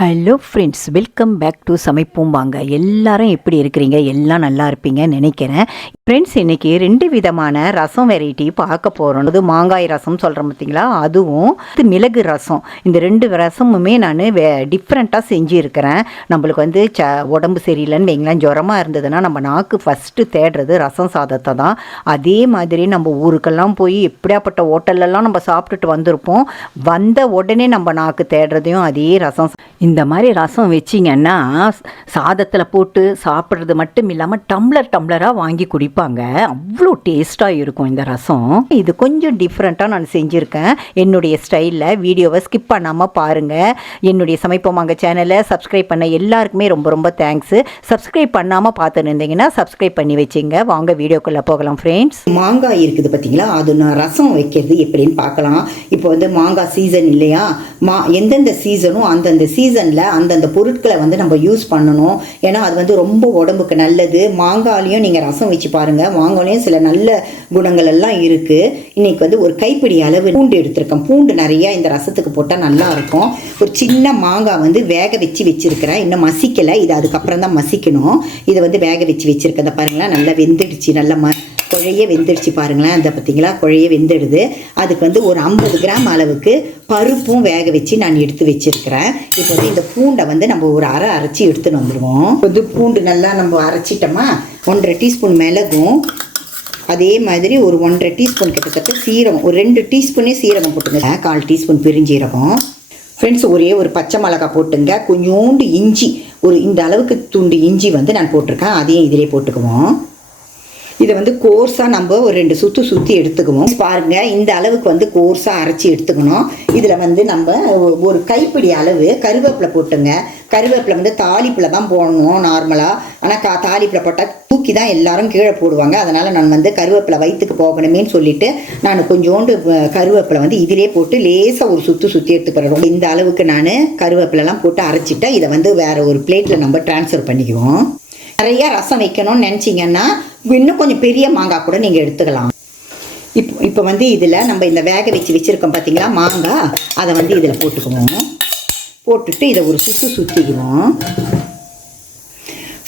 Hello friends welcome back to சமைப்போம் வாங்க. எல்லாரும் எப்படி இருக்கிறீங்க? எல்லாம் நல்லா இருப்பீங்கன்னு நினைக்கிறேன். ஃப்ரெண்ட்ஸ் இன்றைக்கி ரெண்டு விதமான ரசம் வெரைட்டி பார்க்க போகிறோம் அது மாங்காய் ரசம் சொல்கிறோம் பார்த்தீங்களா? அதுவும் இது மிளகு ரசம். இந்த ரெண்டு ரசமுமே நான் வே டிஃப்ரெண்ட்டாக செஞ்சுருக்கிறேன். நம்மளுக்கு வந்து ச உடம்பு சரியில்லைன்னு வைங்களேன். ஜுரமாக இருந்ததுன்னா நம்ம நாக்கு ஃபஸ்ட்டு தேடுறது ரசம் சாதத்தை தான். அதே மாதிரி நம்ம ஊருக்கெல்லாம் போய் எப்படியாப்பட்ட ஹோட்டல்லலாம் நம்ம சாப்பிட்டுட்டு வந்திருப்போம். வந்த உடனே நம்ம நாக்கு தேடுறதையும் அதே ரசம் இந்த மாதிரி ரசம் வச்சிங்கன்னா சாதத்தில் போட்டு சாப்பிட்றது மட்டும் இல்லாமல் டம்ளர் டம்ளராக வாங்கி குடிப்பாங்க. அவ்வளோ டேஸ்ட்டாக இருக்கும் இந்த ரசம். இது கொஞ்சம் டிஃப்ரெண்ட்டாக நான் செஞ்சுருக்கேன். என்னுடைய ஸ்டைலில் வீடியோவை ஸ்கிப் பண்ணாமல் பாருங்கள் என்னுடைய சமைப்போமாங்க சேனலை சப்ஸ்கிரைப் பண்ண எல்லாருக்குமே ரொம்ப ரொம்ப தேங்க்ஸு சப்ஸ்கிரைப் பண்ணாமல் பார்த்துன்னு இருந்தீங்கன்னா சப்ஸ்கிரைப் பண்ணி வச்சிங்க. வாங்க வீடியோக்குள்ளே போகலாம் ஃப்ரெண்ட்ஸ் மாங்காய் இருக்குது பார்த்தீங்களா? அது நான் ரசம் வைக்கிறது எப்படின்னு பார்க்கலாம். இப்போ வந்து மாங்காய் சீசன் இல்லையா? மா எந்தெந்த சீசனும் அந்தந்த சீசன் சீசனில் அந்தந்த பொருட்களை வந்து நம்ம யூஸ் பண்ணணும். ஏன்னா அது வந்து ரொம்ப உடம்புக்கு நல்லது. மாங்காலையும் நீங்கள் ரசம் வச்சு பாருங்கள் மாங்காலையும் சில நல்ல குணங்கள் எல்லாம் இருக்குது இன்றைக்கி வந்து ஒரு கைப்பிடி அளவு பூண்டு எடுத்திருக்கேன். பூண்டு நிறைய இந்த ரசத்துக்கு போட்டால் நல்லா இருக்கும். ஒரு சின்ன மாங்காய் வந்து வேக வச்சு வச்சிருக்கிறேன். இன்னும் மசிக்கலை. இது அதுக்கப்புறம் தான் மசிக்கணும். இதை வந்து வேக வச்சு வச்சுருக்கதை பாருங்களேன். நல்லா வெந்துடுச்சு. நல்லா ம குழைய வெந்துடுச்சு பாருங்களேன். அந்த பார்த்தீங்களா குழைய வெந்துடுது. அதுக்கு வந்து ஒரு ஐம்பது கிராம் அளவுக்கு பருப்பும் வேக வச்சு நான் எடுத்து வச்சிருக்கிறேன். இப்போ வந்து இந்த பூண்டை வந்து நம்ம ஒரு அரை அரைச்சி எடுத்துன்னு வந்துடுவோம் வந்து பூண்டு நல்லா நம்ம அரைச்சிட்டோமா? ஒன்றரை டீஸ்பூன் மிளகும். அதே மாதிரி ஒரு ஒன்றரை டீஸ்பூன் கிட்டத்தட்ட சீரகம். ஒரு ரெண்டு டீஸ்பூனே சீரகம் போட்டுங்க. கால் டீஸ்பூன் பெருஞ்சீரகம். ஃப்ரெண்ட்ஸ் ஒரே ஒரு பச்சை மிளகா போட்டுங்க. கொஞ்சோண்டு இஞ்சி. ஒரு இந்த அளவுக்கு துண்டு இஞ்சி வந்து நான் போட்டிருக்கேன். அதையும் இதிலே போட்டுக்குவோம். இதை வந்து கோர்ஸாக நம்ம ஒரு ரெண்டு சுற்று சுற்றி எடுத்துக்குவோம். பாருங்க இந்த அளவுக்கு வந்து கோர்ஸாக அரைச்சி எடுத்துக்கணும். இதில் வந்து நம்ம ஒரு கைப்பிடி அளவு கருவேப்பிலை போட்டுங்க. கருவேப்பிலை வந்து தாளிப்பில் தான் போடணும் நார்மலாக ஆனால் கா தாளிப்பில் போட்டால் தூக்கி தான் எல்லாரும் கீழே போடுவாங்க. அதனால் நான் வந்து கருவேப்பிலை வயிற்றுக்கு போகணுமேன்னு சொல்லிட்டு நான் கொஞ்சோண்டு கருவேப்பிலை வந்து இதிலே போட்டு லேசாக ஒரு சுற்று சுற்றி எடுத்துக்கிறோம் இந்த அளவுக்கு நான் கருவேப்பிலெலாம் போட்டு அரைச்சிட்டேன் இதை வந்து வேறு ஒரு பிளேட்டில் நம்ம ட்ரான்ஸ்ஃபர் பண்ணிக்குவோம். நிறைய ரசம் வைக்கணும்னு நினச்சிங்கன்னா இன்னும் கொஞ்சம் பெரிய மாங்காய் கூட நீங்கள் எடுத்துக்கலாம். இப்போ இப்போ வந்து இதில் நம்ம இந்த வேக வச்சு வச்சுருக்கோம் பார்த்தீங்களா மாங்காய்? அதை வந்து இதில் போட்டுக்குவோம். போட்டுட்டு இதை ஒரு சுற்று சுற்றிக்குவோம்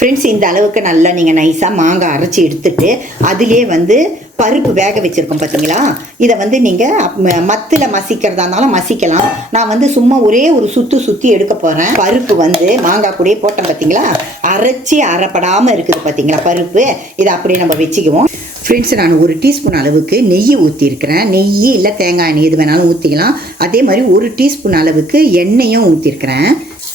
ஃப்ரெண்ட்ஸ் இந்த அளவுக்கு நல்லா நீங்கள் நைஸாக மாங்காய் அரைச்சி எடுத்துட்டு அதிலே வந்து பருப்பு வேக வச்சுருக்கோம் பார்த்தீங்களா இதை வந்து நீங்கள் மத்தில் மசிக்கிறதா இருந்தாலும் மசிக்கலாம். நான் வந்து சும்மா ஒரே ஒரு சுற்று சுற்றி எடுக்க போகிறேன் பருப்பு வந்து மாங்காய் கூடயே போட்டேன் பார்த்தீங்களா அரைச்சி அரைப்படாமல் இருக்குது பார்த்தீங்களா பருப்பு? இதை அப்படியே நம்ம வச்சுக்குவோம். ஃப்ரெண்ட்ஸ் நான் ஒரு டீஸ்பூன் அளவுக்கு நெய் ஊற்றிருக்கிறேன் நெய் இல்லை தேங்காய் எண்ணெய் எது வேணாலும் ஊற்றிக்கலாம் அதே மாதிரி ஒரு டீஸ்பூன் அளவுக்கு எண்ணெயும் ஊற்றிருக்கிறேன்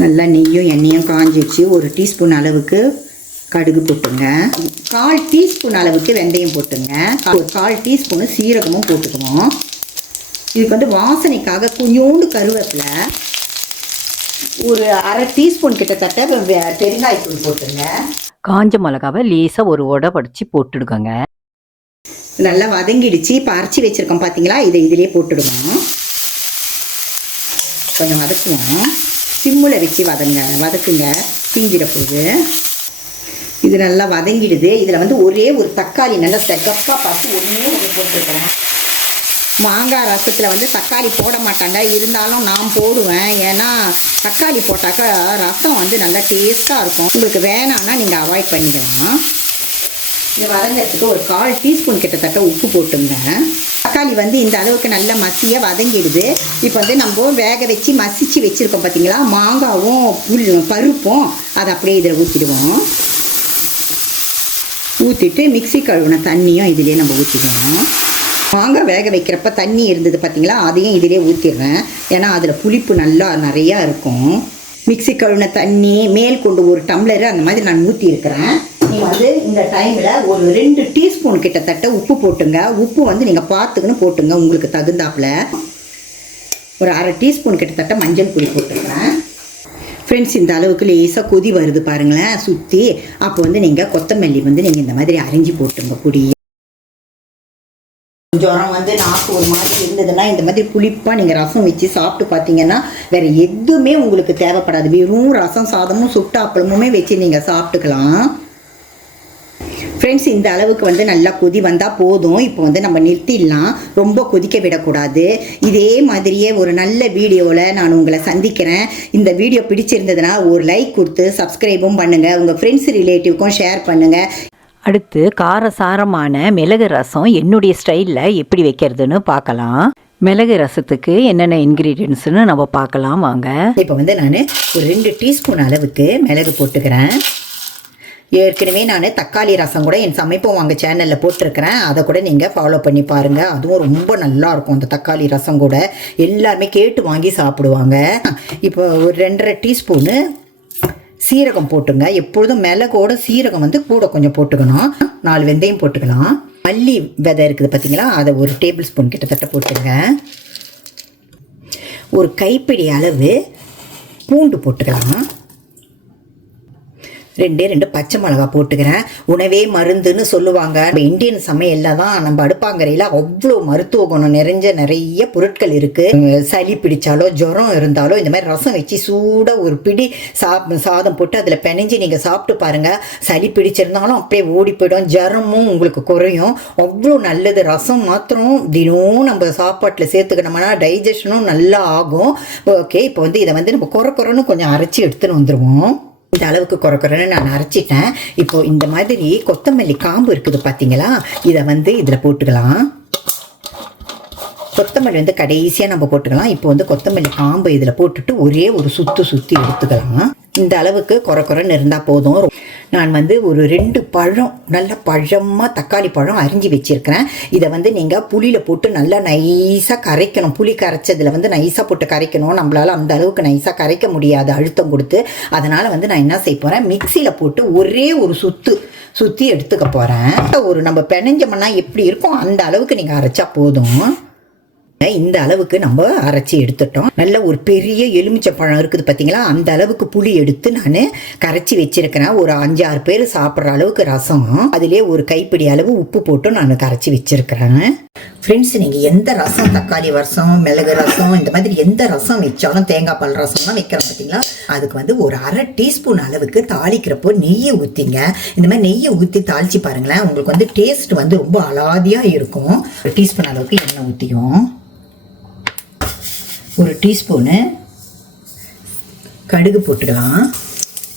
நல்லா நெய்யும் எண்ணெயும் காஞ்சிச்சு ஒரு டீஸ்பூன் அளவுக்கு கடுகு போட்டுங்க. கால் டீஸ்பூன் அளவுக்கு வெந்தயம் போட்டுங்க. ஒரு கால் டீஸ்பூனு சீரகமும் போட்டுக்குவோம். இதுக்கு வந்து வாசனைக்காக கொஞ்சோண்டு கருவேப்பிலை ஒரு அரை டீஸ்பூன் கிட்டத்தட்ட பெருங்காயத்தூள் போட்டுங்க காஞ்ச மிளகாவை லேசாக ஒரு உட படிச்சு போட்டுடுங்க நல்லா வதங்கிடுச்சு. இப்போ அரைச்சி வச்சிருக்கோம் பார்த்தீங்களா இதை இதிலே போட்டுடுவோம். கொஞ்சம் வதக்குவோம். சிம்மில் வச்சு வதங்க வதக்குங்க. தீஞ்சிட போகுது இது நல்லா வதங்கிடுது. இதில் வந்து ஒரே ஒரு தக்காளி நல்லா செகப்பாக பார்த்து ஒன்றே ஒன்று போட்டுருக்கிறேன் மாங்காய் ரசத்தில் வந்து தக்காளி போட மாட்டாங்க. இருந்தாலும் நான் போடுவேன். ஏன்னா தக்காளி போட்டாக்கா ரசம் வந்து நல்லா டேஸ்ட்டாக இருக்கும். உங்களுக்கு வேணான்னா நீங்கள் அவாய்ட் பண்ணிக்கலாம். இது வதங்கிறதுக்கு ஒரு கால் டீஸ்பூன் கிட்டத்தட்ட உப்பு போட்டுங்க. தக்காளி வந்து இந்த அளவுக்கு நல்லா மசிய வதங்கிடுது. இப்போ வந்து நம்ம வேக வச்சு மசிச்சு வச்சுருக்கோம் பார்த்தீங்களா மாங்காவும் புல் பருப்பும் அதை அப்படியே இதில் ஊற்றிடுவோம் ஊற்றிட்டு மிக்ஸி கழுவின தண்ணியும் இதிலே நம்ம ஊற்றிடுவோம் மாங்காய் வேக வைக்கிறப்ப தண்ணி இருந்தது பார்த்தீங்களா அதையும் இதிலே ஊற்றிடுறேன் ஏன்னா அதில் புளிப்பு நல்லா நிறையா இருக்கும். மிக்ஸி கழுவின தண்ணி மேல் கொண்டு ஒரு டம்ளர் அந்த மாதிரி நான் ஊற்றி நீங்கள் வந்து இந்த டைமில் ஒரு ரெண்டு டீஸ்பூன் கிட்டத்தட்ட உப்பு போட்டுங்க. உப்பு வந்து நீங்கள் பார்த்துக்கணும் போட்டுங்க. உங்களுக்கு தகுந்தாப்புல. ஒரு அரை டீஸ்பூன் கிட்டத்தட்ட மஞ்சள் பொடி போட்டுக்கிறேன். ஃப்ரெண்ட்ஸ் இந்த அளவுக்கு லேசாக கொதி வருது பாருங்களேன். சுற்றி அப்போ வந்து நீங்கள் கொத்தமல்லி வந்து நீங்கள் இந்த மாதிரி அரிஞ்சு போட்டுங்க பொடி. ஜுரம் வந்து நாக்கு ஒரு மாதிரி இருந்ததுன்னா இந்த மாதிரி புளிப்பாக நீங்கள் ரசம் வச்சு சாப்பிட்டு பார்த்தீங்கன்னா வேறு எதுவுமே உங்களுக்கு தேவைப்படாது. வெறும் ரசம் சாதமும் சுட்டு அப்பளமுமே வச்சு நீங்கள் சாப்பிட்டுக்கலாம். ஃப்ரெண்ட்ஸ் இந்த அளவுக்கு வந்து நல்லா கொதி வந்தால் போதும். இப்போ வந்து நம்ம நிறுத்திடலாம். ரொம்ப கொதிக்க விடக்கூடாது. இதே மாதிரியே ஒரு நல்ல வீடியோவில் நான் உங்களை சந்திக்கிறேன். இந்த வீடியோ பிடிச்சிருந்ததுன்னா ஒரு லைக் கொடுத்து சப்ஸ்கிரைபும் பண்ணுங்கள் உங்கள் ஃப்ரெண்ட்ஸ் ரிலேட்டிவ்க்கும் ஷேர் பண்ணுங்கள் அடுத்து காரசாரமான மிளகு ரசம் என்னுடைய ஸ்டைலில் எப்படி வைக்கிறதுன்னு பார்க்கலாம். மிளகு ரசத்துக்கு என்னென்ன இன்க்ரீடியன்ட்ஸ்னு நம்ம பார்க்கலாம் வாங்க. இப்போ வந்து நான் ஒரு ரெண்டு டீஸ்பூன் அளவுக்கு மிளகு போட்டுக்கிறேன். ஏற்கனவே நான் தக்காளி ரசம் கூட என் சமைப்போம் வாங்க சேனலில் போட்டிருக்கிறேன். அதை கூட நீங்கள் ஃபாலோ பண்ணி பாருங்கள் அதுவும் ரொம்ப நல்லாயிருக்கும் அந்த தக்காளி ரசம் கூட. எல்லாருமே கேட்டு வாங்கி சாப்பிடுவாங்க. இப்போ ஒரு ரெண்டரை டீஸ்பூனு சீரகம் போட்டுங்க. எப்பொழுதும் மிளகோட சீரகம் வந்து கூட கொஞ்சம் போட்டுக்கணும். நாலு வெந்தயம் போட்டுக்கலாம். மல்லி விதை இருக்குது பார்த்தீங்களா அதை ஒரு டேபிள் ஸ்பூன் கிட்டத்தட்ட போட்டுங்க ஒரு கைப்பிடி அளவு பூண்டு போட்டுக்கலாம். ரெண்டே ரெண்டு பச்சை மிளகா போட்டுக்கிறேன். உணவே மருந்துன்னு சொல்லுவாங்க. நம்ம இந்தியன் சமையல்ல தான் நம்ம அடுப்பாங்கரையில் அவ்வளோ மருத்துவ குணம் நிறைஞ்ச நிறைய பொருட்கள் இருக்கு. சளி பிடிச்சாலோ ஜுரம் இருந்தாலோ இந்த மாதிரி ரசம் வச்சு சூடாக ஒரு பிடி சாப் சாதம் போட்டு அதில் பிணைஞ்சு நீங்கள் சாப்பிட்டு பாருங்க. சளி பிடிச்சிருந்தாலும் அப்படியே ஓடி போயிடும். ஜரமும் உங்களுக்கு குறையும். அவ்வளோ நல்லது. ரசம் மாத்திரம் தினமும் நம்ம சாப்பாட்டில் சேர்த்துக்கணும்னா டைஜஷனும் நல்லா ஆகும். ஓகே இப்போ வந்து இதை வந்து நம்ம குறை குறைன்னு கொஞ்சம் அரைச்சி எடுத்துன்னு வந்துடுவோம் இந்த அளவுக்கு குறைக்குறேன்னு நான் அரைச்சிட்டேன் இப்போ இந்த மாதிரி கொத்தமல்லி காம்பு இருக்குது பார்த்தீங்களா இதை வந்து இதில் போட்டுக்கலாம். கொத்தமல்லி வந்து கடைசியாக நம்ம போட்டுக்கலாம். இப்போ வந்து கொத்தமல்லி காம்பு இதில் போட்டுட்டு ஒரே ஒரு சுத்து சுற்றி எடுத்துக்கலாம். இந்த அளவுக்கு குறை குறைன்னு இருந்தால் போதும். நான் வந்து ஒரு ரெண்டு பழம் நல்ல பழமாக தக்காளி பழம் அரிஞ்சு வச்சுருக்கிறேன். இதை வந்து நீங்கள் புளியில் போட்டு நல்லா நைஸாக கரைக்கணும். புளி கரைச்சதில் வந்து நைஸாக போட்டு கரைக்கணும். நம்மளால் அந்த அளவுக்கு நைஸாக கரைக்க முடியாது அழுத்தம் கொடுத்து. அதனால் வந்து நான் என்ன செய்ய போகிறேன் மிக்சியில் போட்டு ஒரே ஒரு சுத்து சுற்றி எடுத்துக்க போகிறேன் ஒரு நம்ம பிணைஞ்சோம்னா எப்படி இருக்கும் அந்த அளவுக்கு நீங்கள் அரைச்சா போதும். இந்த அளவுக்கு நம்ம அரைச்சி எடுத்துட்டோம்? நல்ல ஒரு பெரிய எலுமிச்சை பழம் இருக்குது பார்த்தீங்களா அந்த அளவுக்கு புளி எடுத்து நான் கரைச்சி வச்சிருக்கிறேன். ஒரு அஞ்சாறு பேர் சாப்பிட்ற அளவுக்கு ரசம். அதிலே ஒரு கைப்பிடி அளவு உப்பு போட்டு நான் கரைச்சி வச்சிருக்கிறேன். ஃப்ரெண்ட்ஸ் நீங்கள் எந்த ரசம்? தக்காளி ரசம் மிளகு ரசம் இந்த மாதிரி எந்த ரசம் வச்சாலும் தேங்காய் பால் ரசம்லாம் வைக்கிறோம் பார்த்தீங்களா அதுக்கு வந்து ஒரு அரை டீஸ்பூன் அளவுக்கு தாளிக்கிறப்போ நெய்யை ஊற்றிங்க இந்த மாதிரி நெய்யை ஊற்றி தாளிச்சு பாருங்களேன். உங்களுக்கு வந்து டேஸ்ட் வந்து ரொம்ப அலாதியாக இருக்கும். ஒரு டீஸ்பூன் அளவுக்கு எண்ணெய் ஊற்றியும் ஒரு டீஸ்பூனு கடுகு போட்டுக்கலாம்.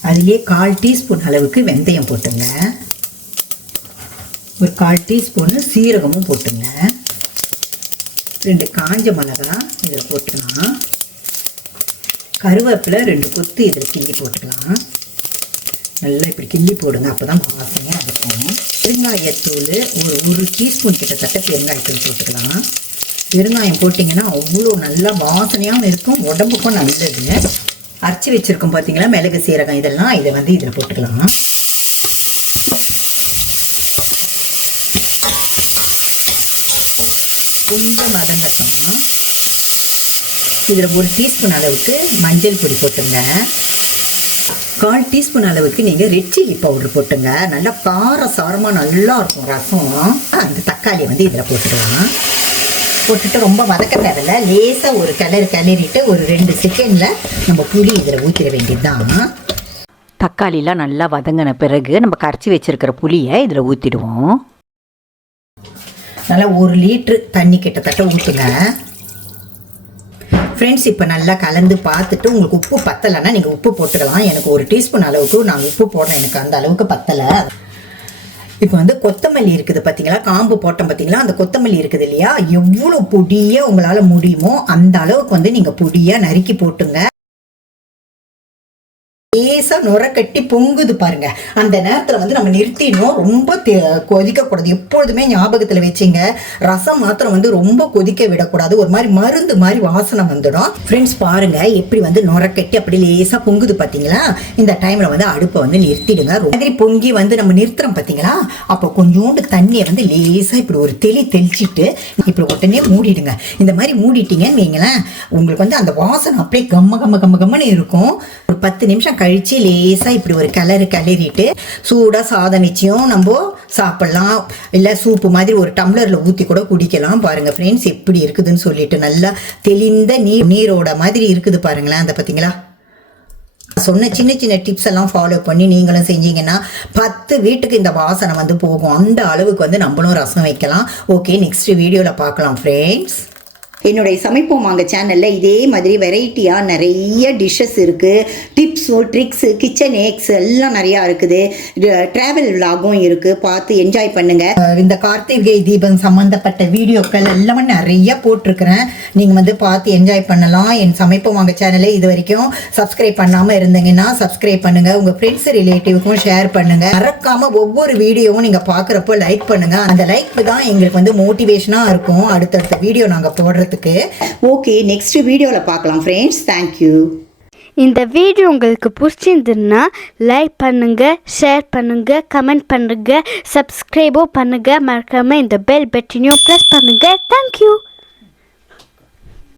அதுலேயே கால் டீஸ்பூன் அளவுக்கு வெந்தயம் போட்டுங்க. ஒரு கால் டீஸ்பூனு சீரகமும் போட்டுங்க. ரெண்டு காஞ்ச மிளகா இதில் போட்டுக்கலாம். கருவேப்பிலை ரெண்டு கொத்து இதில் கிள்ளி போட்டுக்கலாம். நல்லா இப்படி கிள்ளி போடுங்க. அப்போ தான் வாசனையாக இருக்கும். பெருங்காயத்தூள் ஒரு ஒரு டீஸ்பூன் கிட்டத்தட்ட பெருங்காயத்தூள் போட்டுக்கலாம். பெருங்காயம் போட்டிங்கன்னா அவ்வளோ நல்லா வாசனையாகவும் இருக்கும் உடம்புக்கும் நல்லது. அரைச்சி வச்சுருக்கோம் பார்த்தீங்களா மிளகு சீரகம் இதெல்லாம் இதை வந்து இதில் போட்டுக்கலாம். கொஞ்சம் வதங்கட்டும். இதில் ஒரு டீஸ்பூன் அளவுக்கு மஞ்சள் பொடி போட்டுங்க. கால் டீஸ்பூன் அளவுக்கு நீங்கள் ரெட் சில்லி பவுடர் போட்டுங்க. நல்லா கார சாரமாக நல்லா இருக்கும் ரசம். அந்த தக்காளி வந்து இதில் போட்டுக்கலாம். போட்டுட்டு ரொம்ப வதக்க தேவையில்ல லேசாக ஒரு கிளறு கிளறிட்டு ஒரு ரெண்டு செகண்டில் நம்ம புளி இதில் ஊற்றிட வேண்டியதுதான். தக்காளிலாம் நல்லா வதங்கின பிறகு நம்ம கரைச்சி வச்சிருக்கிற புளியை இதில் ஊற்றிடுவோம் நல்லா ஒரு லிட்ரு தண்ணி கிட்டத்தட்ட ஊற்றுங்க ஃப்ரெண்ட்ஸ் இப்போ நல்லா கலந்து பார்த்துட்டு உங்களுக்கு உப்பு பத்தலைன்னா நீங்கள் உப்பு போட்டுக்கலாம். எனக்கு ஒரு டீஸ்பூன் அளவுக்கு நான் உப்பு போடுறேன் எனக்கு அந்த அளவுக்கு பத்தலை. இப்போ வந்து கொத்தமல்லி இருக்குது பார்த்தீங்களா காம்பு போட்டோம் பார்த்தீங்களா அந்த கொத்தமல்லி இருக்குது இல்லையா? எவ்வளோ பொடியாக உங்களால் முடியுமோ அந்த அளவுக்கு வந்து நீங்கள் பொடியாக நறுக்கி போட்டுங்க. லேசாக நுர கட்டி பொங்குது பாருங்க. அந்த நேரத்தில் வந்து நம்ம நிறுத்தினோம் ரொம்ப தே- கொதிக்கக்கூடாது. எப்பொழுதுமே ஞாபகத்தில் வச்சுங்க. ரசம் மாத்திரம் வந்து ரொம்ப கொதிக்க விடக்கூடாது. ஒரு மாதிரி மருந்து மாதிரி வாசனை வந்துடும். ஃப்ரெண்ட்ஸ் பாருங்க. எப்படி வந்து நுர கட்டி அப்படி லேசாக பொங்குது பார்த்தீங்களா இந்த டைம்ல வந்து அடுப்பை வந்து நிறுத்திடுங்க. மாதிரி பொங்கி வந்து நம்ம நிறுத்துறோம் பார்த்தீங்களா அப்போ கொஞ்சோண்டு தண்ணியை வந்து லேசாக இப்படி ஒரு தெளி தெளிச்சிட்டு இப்படி உடனே மூடிடுங்க. இந்த மாதிரி மூடிட்டீங்கன்னு வைங்களேன். உங்களுக்கு வந்து அந்த வாசனை அப்படியே கம்ம கம்ம கம்ம கம்மன்னு இருக்கும். ஒரு பத்து நிமிஷம் கழிச்சு லேசாக இப்படி ஒரு கிளறு கிளறிட்டு சூடாக சாதம் வச்சியும் நம்ம சாப்பிட்லாம். இல்லை சூப்பு மாதிரி ஒரு டம்ளரில் ஊற்றி கூட குடிக்கலாம். பாருங்கள் ஃப்ரெண்ட்ஸ் எப்படி இருக்குதுன்னு சொல்லிட்டு நல்லா தெளிந்த நீர் நீரோட மாதிரி இருக்குது பாருங்களேன் அந்த பார்த்தீங்களா சொன்ன சின்ன சின்ன டிப்ஸ் எல்லாம் ஃபாலோ பண்ணி நீங்களும் செஞ்சீங்கன்னா பத்து வீட்டுக்கு இந்த வாசனை வந்து போகும். அந்த அளவுக்கு வந்து நம்மளும் ரசம் வைக்கலாம். ஓகே நெக்ஸ்ட் வீடியோவில் பார்க்கலாம் ஃப்ரெண்ட்ஸ் என்னுடைய சமைப்போம் வாங்க சேனலில் இதே மாதிரி வெரைட்டியாக நிறைய டிஷ்ஷஸ் இருக்குது டிப்ஸு ட்ரிக்ஸு கிச்சன் ஏக்ஸ் எல்லாம் நிறையா இருக்குது. ட்ராவல் விலாகும் இருக்குது பார்த்து என்ஜாய் பண்ணுங்கள் இந்த கார்த்திகை தீபம் சம்மந்தப்பட்ட வீடியோக்கள் எல்லாமே நிறைய போட்டிருக்கிறேன். நீங்கள் வந்து பார்த்து என்ஜாய் பண்ணலாம். என் சமைப்போம் வாங்க சேனலை இது வரைக்கும் சப்ஸ்கிரைப் பண்ணாமல் இருந்தீங்கன்னா சப்ஸ்கிரைப் பண்ணுங்கள் உங்கள் ஃப்ரெண்ட்ஸ் ரிலேட்டிவ்க்கும் ஷேர் பண்ணுங்கள் மறக்காமல் ஒவ்வொரு வீடியோவும் நீங்கள் பார்க்குறப்போ லைக் பண்ணுங்கள் அந்த லைக் தான் எங்களுக்கு வந்து மோட்டிவேஷனாக இருக்கும். அடுத்தடுத்த வீடியோ நாங்கள் பண்ணுறதுக்கு ஓகே நெக்ஸ்ட் வீடியோவில் பார்க்கலாம் ஃப்ரெண்ட்ஸ் தேங்க்யூ இந்த வீடியோ உங்களுக்கு பிடிச்சிருந்துன்னா லைக் பண்ணுங்கள் ஷேர் பண்ணுங்கள் கமெண்ட் பண்ணுங்க சப்ஸ்கிரைபும் பண்ணுங்கள் மறக்காமல் இந்த பெல் பட்டனையும் ப்ரெஸ் பண்ணுங்கள் தேங்க்யூ